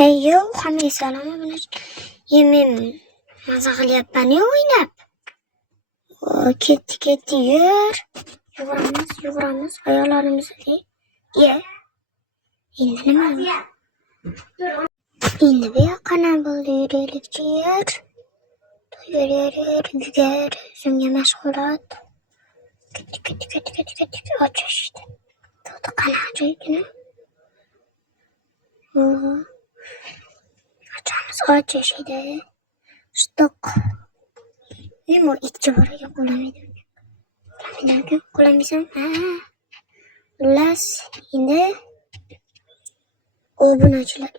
Heyo, hammaga bilan men maza qilyapman o'ynab. Ketdi, yuguramiz, oyoqlarimiz. Endi nima? Endi bu yoqqa nima bo'ldi? Yuraylikchi yur. Yugar, o'zimga mashg'ulot. Ketdi, ochishdi. To'g'ri qanaqa joygina? Ochishdi. Stok. Nima ikki boriga qo'lamaysam? Las, endi obunachilar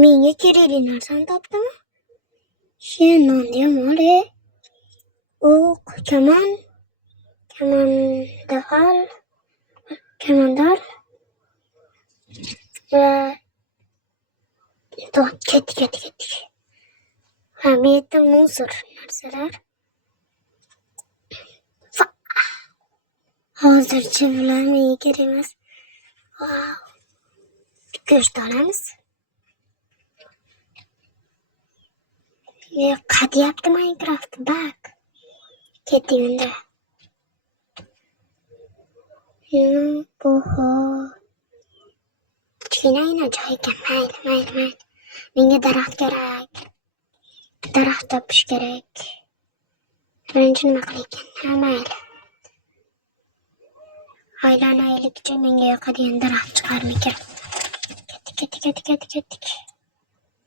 menga kerakli narsani topdimi? Non mole. O'q, kamandar va ketdik. Ha, bu yerda musor narsalar. Hozircha bular menga kerak emas. Go'sht olamiz. Qadyapti Minecraft bak. Ketdik unda. Kichkina joy ekan. Mayli. Menga daraxt kerak. Daraxt topish kerak. Birinchi nima qilakan? Mayli. Aylanaylikcha menga yoqadigan daraxt chiqarmikan. Ketdik.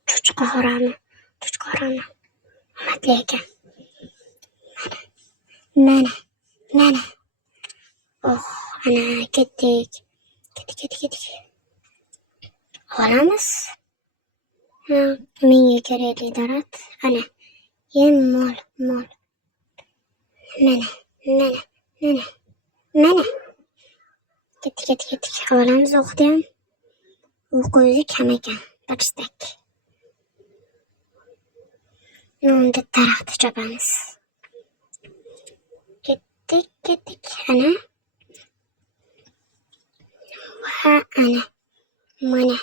Chuchqorami? Omadli ekan. Mana. Ana ketdik. Olamiz. Menga kerakli daraxt. Ana. Mol. Mana. Ketdik. Olamiz o'qni ham. O'q o'zi kam ekan. Bir stak. Unda daraxtni chopamiz. Ketdik. Ana. Va ana. Mana.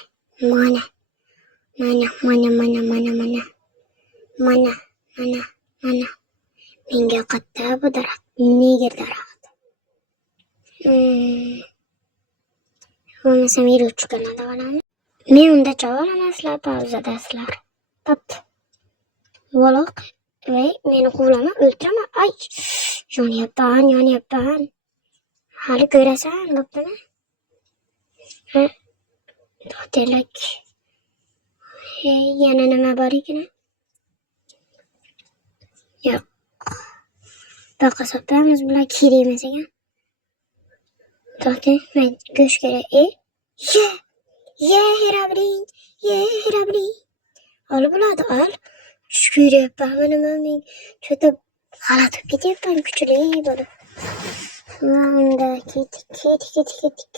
Menga yoqadi bu daraxt. Nega daraxt? Bo'lmasam yuruvchi kanalda olamiz. Men unda chavolamazlar, pauzadasizlar. Pop. Valoq. Meni quvlama, o'ltirama. Ay, yonyapman. Hali ko'rasan, bo'ptimi? To'telak. Yana nima bor ekan? Yo'q. Baqa sotamiz, bular kerak emas ekan. To'xta, men go'sht kerak. Herabring. Ol bo'ladi, ol. Ko'ryapman, mana men cho'tib g'alati ketyapman, kuchli bo'lib. Unda ketdik.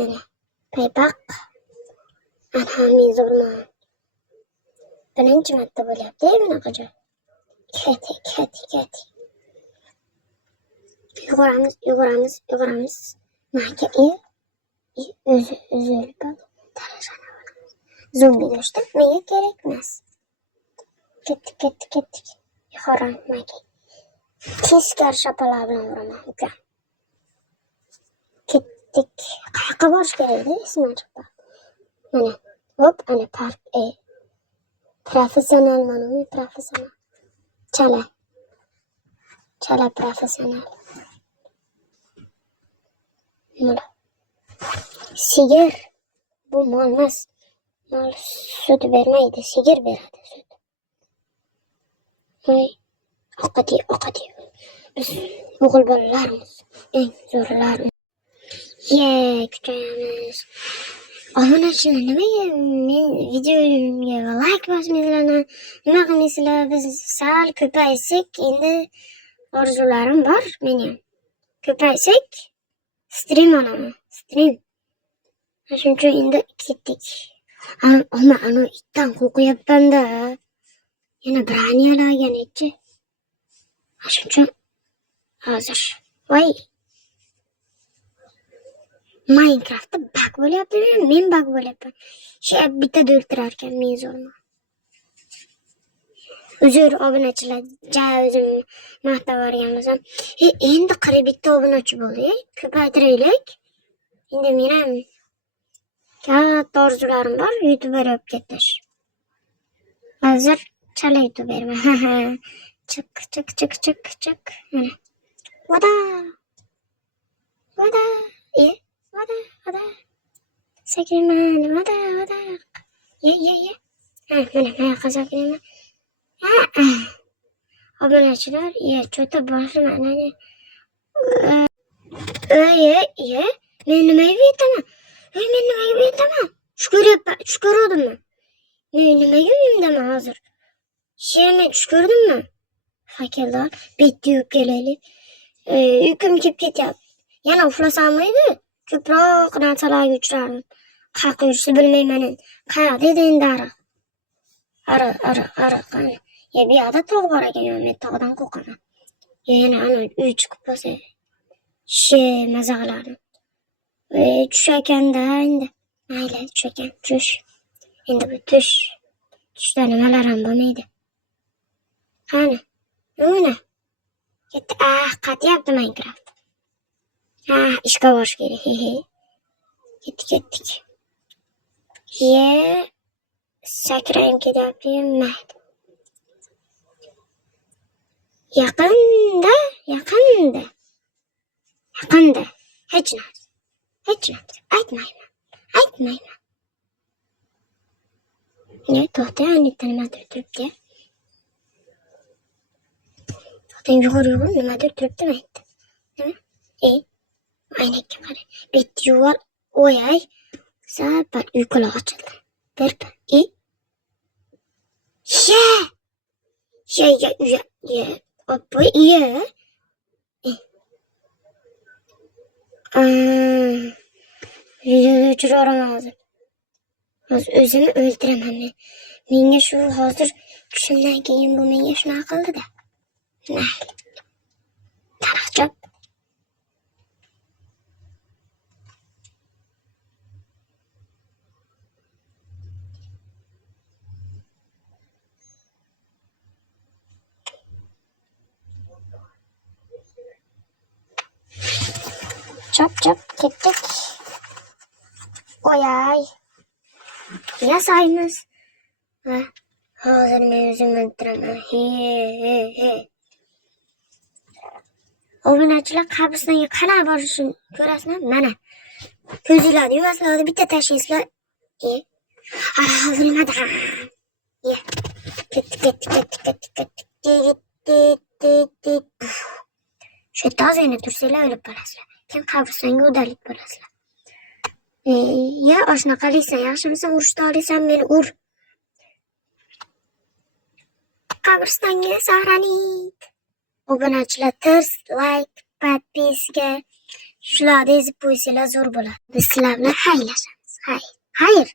Ana, paypoq. Ana, men zo'rman. Birinchi marta bo'lyapti, bunaqa joy. Ketdik. Yuguramiz. Maka o'zi o'lib talashana. Zombi go'shti menga kerak emas. Ketdik. Maka. Teskar shapalar bilan uraman, uka. Ketdik. Qayerga borish kerak edi? Esimdan chiqdi. Mana, ana park. Professional. Chala professional. Mana. Sigir. Bu mol emas. Mol sut bermaydi, sigir beradi sut. Ovqat. Biz o'g'il bolalarmiz. Eng zo'rlar. Kutamiz. Obunachilar nimaga men videomga like bosmaysizlar? Nima qilmaysizlar? Biz sal ko'paysak, endi orzularim bor mening. Ko'paysak, stream olaman. Shuning uchun endi ketdik. Ana itdan qo'rqyapman-da. Yana braniyalarganichi. Shuning uchun hozir. Voy. Minecraft'da bug bo'lyapti, men bug bo'lyapman. Bittada o'ltirarkan men zo'rman. Uzr obunachilar, o'zim maqtab yuborganimizam. Endi 41 obunachi bo'ldi. Ko'paytiraylik. Endi men ham katta orzularim bor, YouTuber bo'lib ketish. Hozir chala YouTuberman. Çık. Mana. Vada. Vada. Sakraman, vada. Ye. Mana qazaqman. Obunachilar, cho'ta boshlama. Men nimaga betaman? Tush ko'rdimmi? Nimaga uyimdaman hozir? Men tush ko'rdimmi? Fakirlar, bitta yuk kelaylik. Uyqum kelib ketyapti. Yana uxlasammaydi? Ko'proq narsalarga uchradim. Qayerga yurishni bilmayman endi. Qayoqda edi endi ariq? Ariq qani? Bu yerda tog' bor ekan, men tog'dan qo'rqaman. Yana ana uy chiqib qolsa. Maza qilardim. Tush ekanda endi. Mayli, tush ekan, tush. Endi bu tush. Tushda nimalar ham bo'lmaydi. Qani? Mana. Qatyapti Minecraft. Ishga borish kerak. Ketdik. Sakrayim ketyapti, mayli. Yaqinda. Hech narsa. Aytmayman. To'xta, nimadir turibdi. Yuqori nimadir turibdimi aytdi. Aynakka qara. Bitta yuvar. O'yay. Sapar uyquloq ochildi. Bir. Oppoy, videoda o'chiraman hozir. O'zimni o'ldiraman men. Menga shu hozir tushimdan keyin bu menga shunaqa qildi-da. Mayli. Tarixchop. Chop ketdik. Oyay. Yasaymiz. Hozir men o'zimni o'ldiraman. Obunachilar qabristonga qanaqa borishini ko'rasizlar? Mana. Ko'zinglarni yumasizlar, bitta tashlaysizlar. Nimada? Ketdik. Shu tozini tursanglar o'lib qolasizlar. Keyin qabristonga udalik bo'lasizlar. Oshna qilaysan, yaxshimisan? Urishni olasan, meni ur. Qabristonga saqlanib. Obunachilar tirs, like, podpiska. Shularni ezib qo'ysanglar zo'r bo'ladi. Biz sizlar bilan xayrlashamiz. Xayr.